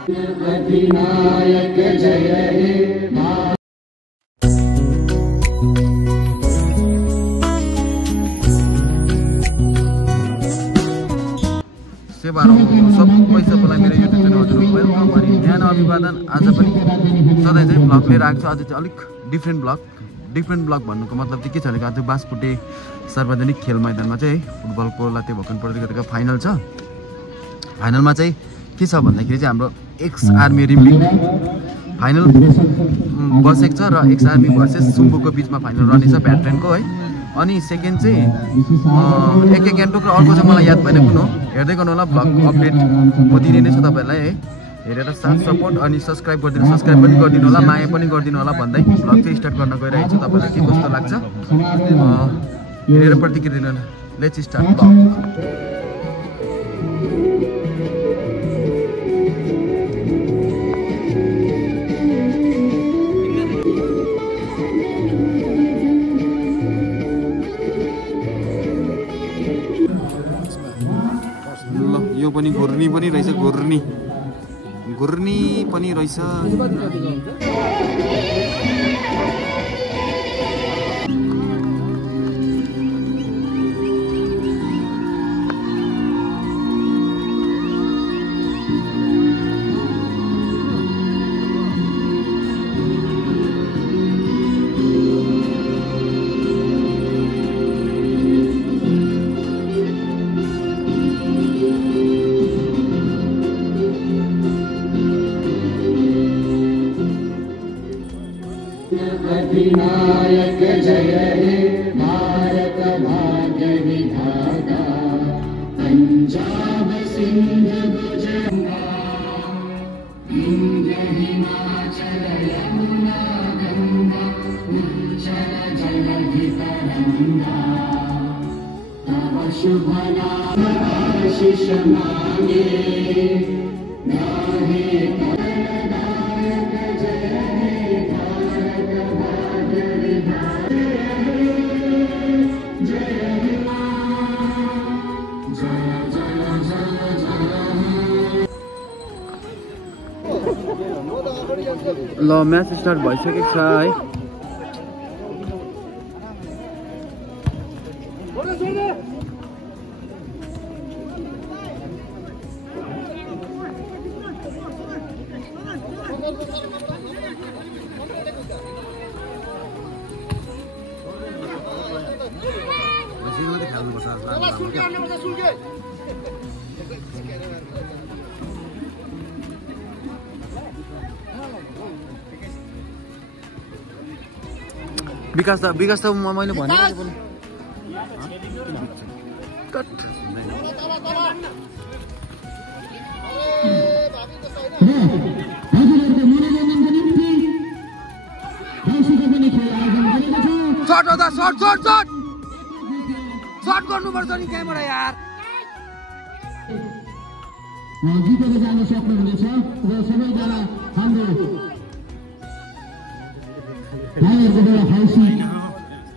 अधिनायक जय हे सबैलाई मेरो युट्युब च्यानल हजुरहरूको वेलकम अनि न्यानो अभिवादन। आज पनि सधैँ चाहिँ भ्लग लिएर आएको छु। आज चाहिँ अलिक डिफ्रेन्ट ब्लग भन्नुको मतलब चाहिँ के छ भने आज बाँसपुटे सार्वजनिक खेल मैदानमा चाहिँ फुटबलको लाते भकुन प्रतियोगिताको फाइनल छ। फाइनलमा चाहिँ के छ भन्दाखेरि चाहिँ हाम्रो एक्स आर्मी रिम्बिक फाइनल बसेको छ र एक्स आर्मी भर्सेस सुम्बुको बिचमा फाइनल रहनेछ भ्याट्रेनको है। अनि सेकेन्ड चाहिँ एके गान्तोक र अर्को चाहिँ मलाई याद भएन कुन हो, हेर्दै गर्नु होला। भ्लग अपडेट म दिने नै छु तपाईँहरूलाई है। हेरेर साथ सपोर्ट अनि सब्सक्राइब गरिदिनु, सब्सक्राइब पनि गरिदिनु होला, माया पनि गरिदिनु होला भन्दै भ्लग चाहिँ स्टार्ट गर्न गइरहेको छु। तपाईँलाई के कस्तो लाग्छ हेरेर प्रतिक्रिया दिनु होला। Let's start vlog. यो पनि घुर्नी पनि रहेछ, घुर्नी पनि रहेछ। अधिनायक जय हे भारत भाग्य विधाता पंजाब सिंध गुजरात विंध्य हिमाचल यमुना गंगा उच्चल जलधि तरंगा तव शुभ नाम आशीष मांगे गाहे फलदायक जय हे भारत भाग्य विधाता जय हे जय जय ल म्याच स्टार्ट भइसकेको छ है। विकास त मैले भने सर्ट गर्नुपर्छ नि त्यहाँबाट यार। जितेर जान सक्नुहुनेछ र सबैजना हाम्रो भाइहरूबाट हौसी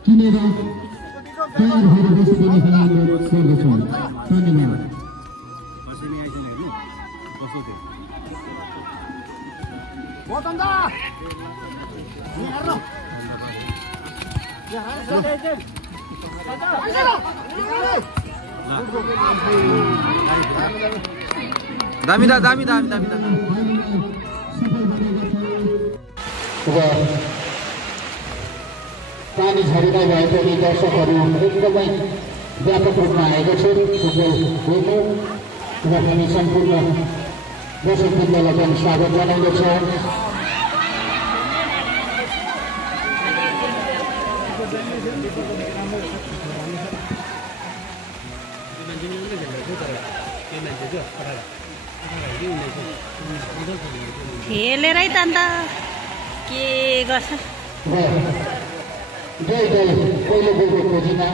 किनेर तयार भएर बसिदिने अनुरोध गर्दछौँ। धन्यवाद। दामी पानी झरीमा भए पनि दर्शकहरू एकदमै व्यापक रूपमा आएको छ फुटबल हेर्नु र हामी सम्पूर्ण दर्शकवृन्दलाई पनि स्वागत जनाउँदछ। खेलेरै त अन्त के गर्छ। जय जय पहिलो गोलको खोजीमा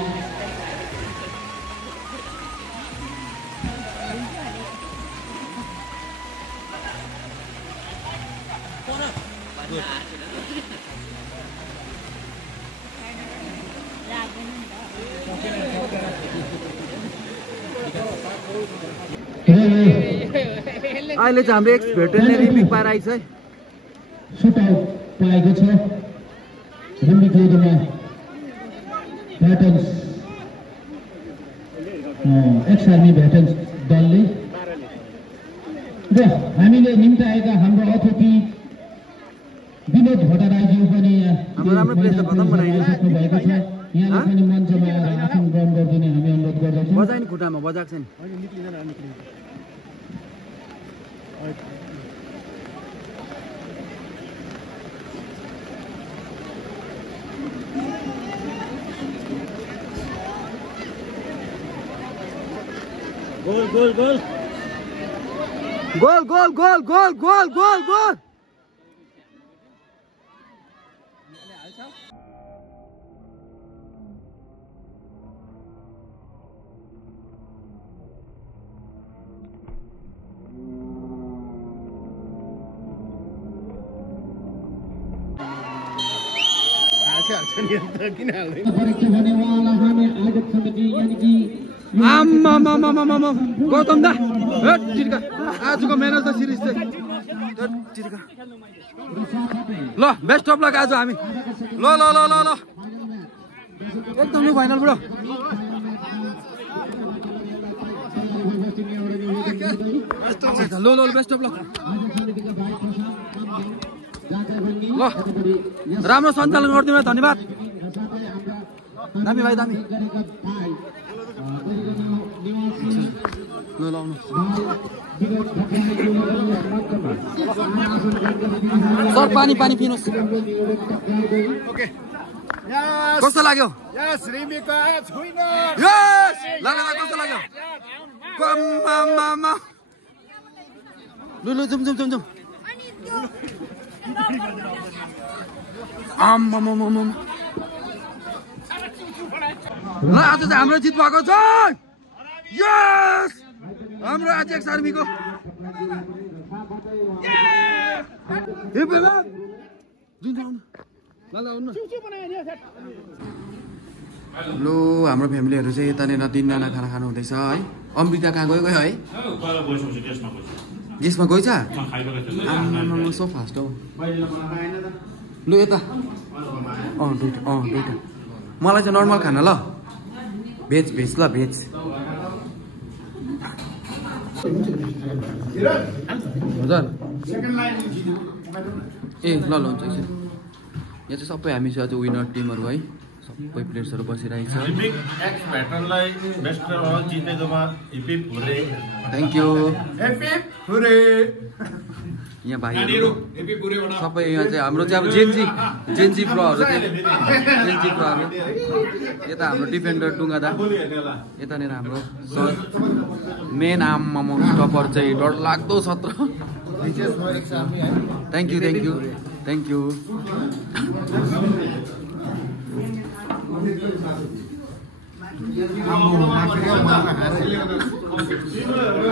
अहिले चाहिँ हाम्रो एक्स भेटरनरी रिमिक पाएर आइछ है सुटआउट पाएको छ रिमिक लेडमा भेटन्स एक्स आर्मी भेटन्स दलले र हामीले निम्ताएका हाम्रो अतिथि विनोद भट्टराईज्यू पनि सक्नुभएको छ यहाँले पनि मञ्चमा आएर आसन ग्रहण गरिदिने हामी अनुरोध गर्दछौँ बजाइन खुट्टामा बजाएको छ नि goal goal goal goal goal goal goal goal goal goal Gautam दा आजको म्यान अफ द सिरिज चाहिँ ल बेस्ट अफ लक आज हामी ल ल ल ल ल एकदम न्यू फाइनल ब्रो ल ल बेस्ट अफ लक ल राम्रो सञ्चालन गरिदिनु धन्यवाद दामी भाइ दामी ल लाउनु सर पानी पानी पिनुहोस् कस्तो लाग्यो कस्तो लाग्यो लु जुम जुम जुम जुम ल आज चाहिँ हाम्रो जित भएको छ यस हाम्रो आज एक्स आर्मीको लो हाम्रो फ्यामिलीहरू चाहिँ यतानिर 3 जना खाना खानु हुँदैछ है अमृता कहाँ गयो है गेस्टमा गएछ आम्मामा सो फास्ट हो लु यता दुईटा मलाई चाहिँ नर्मल खाना ल भेज ल भेज हजुर ए ल हुन्छ एकछिन यहाँ चाहिँ सबै हामी चाहिँ आज विनर टिमहरू है सबै प्लेयर्सहरू बसिरहेको छ थ्याङ्क यू यहाँ भाइहरू सबै यहाँ चाहिँ हाम्रो चाहिँ अब जेन्जी प्रोहरू चाहिँ यता हाम्रो डिफेन्डर डुङ्गादा यतानिर हाम्रो सर मेन आम्मामा टपर चाहिँ डरलाग्दो सत्र थ्याङ्क यू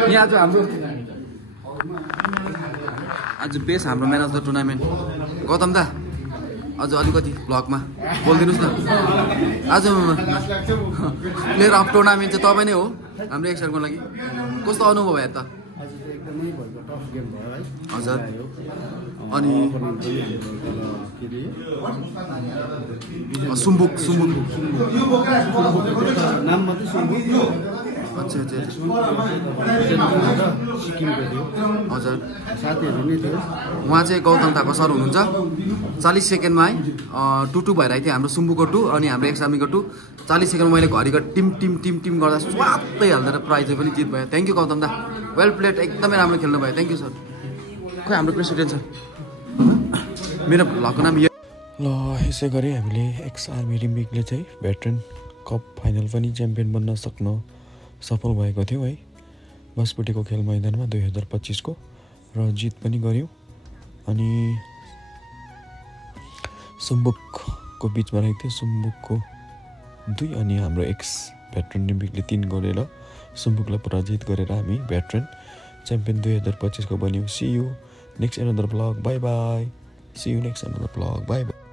यहाँ आज बेस हाम्रो man of the tournament Gautam दा अझ अलिकति भ्लगमा बोलिदिनुहोस् न आज प्लेयर अफ टुर्नामेन्ट चाहिँ तपाईँ नै हो हाम्रो एक्सरको लागि कस्तो अनुभव भयो त हजुर अनि सुम्बुक अच्छा हजुर साथीहरू नै थियो उहाँ चाहिँ गौतम थापा सर हुनुहुन्छ 40 सेकेन्डमा है 2-2 भइरहेको थियो हाम्रो सुम्बुको 2 अनि हाम्रो एक्सामीको 2 40 सेकेन्डमा मैले घरिघरि टिम गर्दा स्वात्तै हाल्दा प्राइज पनि जित भयो थ्याङ्क यू गौतम दा वेल प्लेड एकदमै राम्रो खेल्नु भयो थ्याङ्क यू सर खोइ हाम्रो प्रेसिडेन्ट सर मेरो भ्लगको नाम ल यसै गरी हामीले एक्स आर्मी रिम्बिकले चाहिँ भेटरन कप फाइनल पनि च्याम्पियन बन्न सक्न सफल भएको थियो है बासपुटेको खेल मैदानमा 2025 को र जित पनि गर्यो अनि सुम्बुकको बिचमा रहेको थियो सुम्बुकको 2 अनि हाम्रो एक्स भेटरन रिम्बिकले 3 गरेर सुम्बुकलाई पराजित गरेर हामी भेटरन च्याम्पियन 2025 को बन्यौँ see you next another blog bye bye see you next another blog bye by